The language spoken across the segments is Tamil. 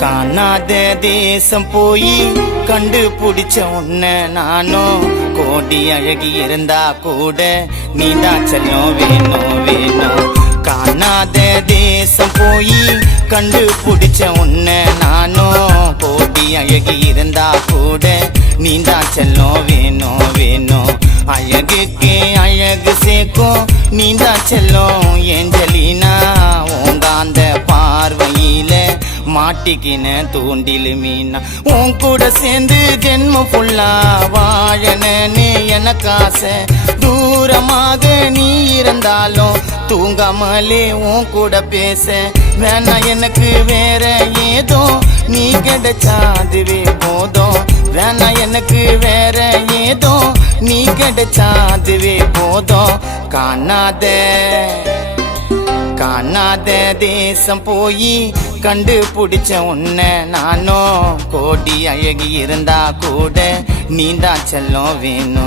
காணாத தேசம் போய் கண்டுபிடிச்ச உன்னை நானும் கோடி அழகி இருந்தா கூட நீதான் செல்லம் வேணும் காணாத தேசம் போய் கண்டுபிடிச்ச உன்னை நானும் கோடி அழகி இருந்தா கூட நீதான் செல்லம் வேணும் அழகுக்கு அழகு சேர்க்கும் நீதான் செல்லம் ஏஞ்சலினா உங்க அந்த பார்வையில மாட்டிக்கின தூண்டில் மீனா உன் கூட சேர்ந்து ஜென்மம் ஃபுல்லா வாழனே எனக்கு ஆசை தூரமாக நீ இருந்தாலும் தூங்காமலே உன் கூட பேச வேணா எனக்கு வேற ஏதோ நீ கிடைச்சா அதுவே போதும் வேணா எனக்கு வேற ஏதோ நீ கிடைச்சா அதுவே போதும் காணாத தேசம் போய் கண்டுபிடிச்ச உன்னை நானும் கோடி அழகி இருந்தா கூட நீதான் செல்லம் வேணும்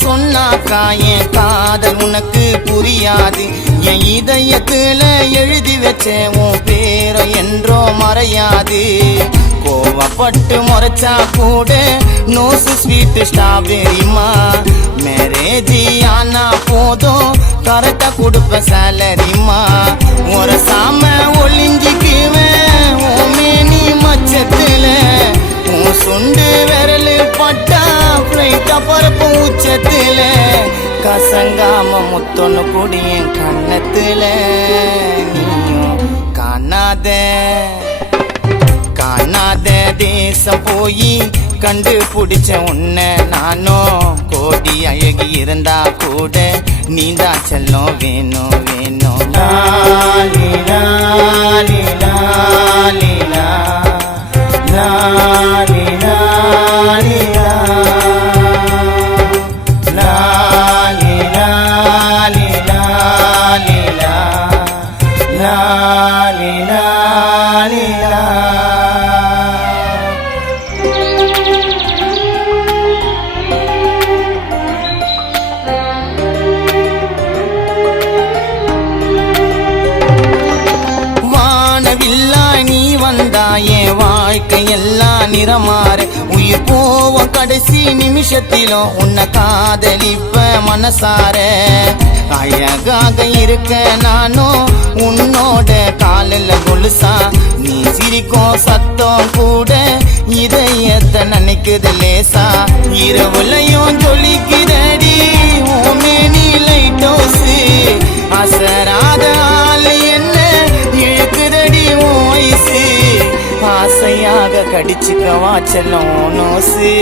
சொன்னாக்கா என் காதல் உனக்கு புரியாது என் இதயத்துல எழுதி வச்ச உன் பேரை என்றோ மறையாது கோவப்பட்டு முறைச்சா கூட நோசு ஸ்வீட் ஸ்ட்ராபெரிமா மேரேஜி ஆனா போதும் கரெக்டா கொடுப்ப சேலரிமா முறைசாம ஒளிஞ்சிக்குவேன் ஓமேனி மச்சத்துல உன் சுண்டு விரல் பட்டா பிளைட்டா பரப்பு உச்சத்துல கசங்காம முத்தொன்னு குடியன் கண்ணத்துல நீயும் காணாத தேசம் போய் கண்டுபிடிச்ச உன்னை நானும் கோடி அழகி இருந்தா கூட நீதான் செல்லம் வேணும் லாலி லாலி லாலி லாலி லாலி என் வாழ்க்கை எல்லாம் நிறமாறு உயிர் போவோம் கடைசி நிமிஷத்திலும் உன்னை காதலிப்ப மனசார அழகாக இருக்க நானும் உன்னோட காலில் கொலுசா நீ சிரிக்கும் சத்தம் கூட இதயத்தை நினைக்குது லேசா இரவுலையும் ஜொலிக்கிறடி ஓமேனி லைட்டோசு அசராத ஆள் என்ன இழுக்குதடி உன் வயசு ஆசையாக கடிச்சுக்கவா செல்லும் நோசு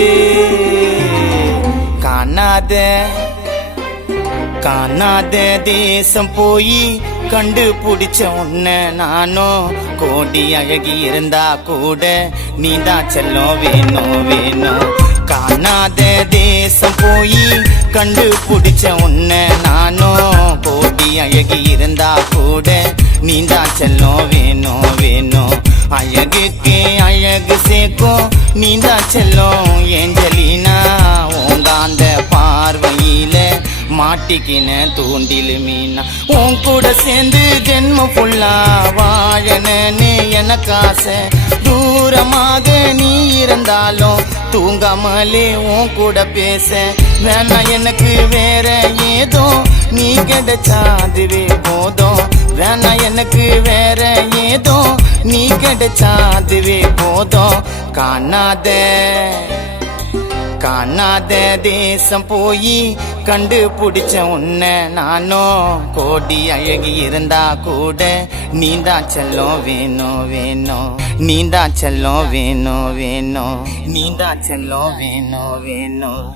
காணாத தேசம் போய் கண்டுபிடிச்ச உன்னை நானும் கோடி அழகி இருந்தா கூட நீதான் செல்லம் வேணும் காணாத தேசம் போய் கண்டுபிடிச்ச உன்னை நானும் கோடி அழகி இருந்தா கூட நீதான் செல்லம் வேணும் அழகுக்கு அழகு சேர்க்கும் நீதான் செல்லம் ஏஞ்சலினா உங்க அந்த பார்வையில மாட்டிக்கின தூண்டில் மீனா உன் கூட சேர்ந்து ஜென்மம் ஃபுல்லா வாழனே எனக்கு ஆசை தூரமாக நீ இருந்தாலும் தூங்காமலே உன் கூட பேச வேணா எனக்கு வேற ஏதோ நீ கிடைச்சா அதுவே போதும் வேணா எனக்கு வேற ஏதோ நீ கிடைச்சா அதுவே போதும் காணாத காணாத தேசம் போய் கண்டுபிடிச்ச உன்னை நானும் கோடி அழகி இருந்தா கூட நீதான் செல்லம் வேணும் வேணும் நீதான் செல்லம் வேணும் வேணும் நீதான் செல்லம் வேணும் வேணும்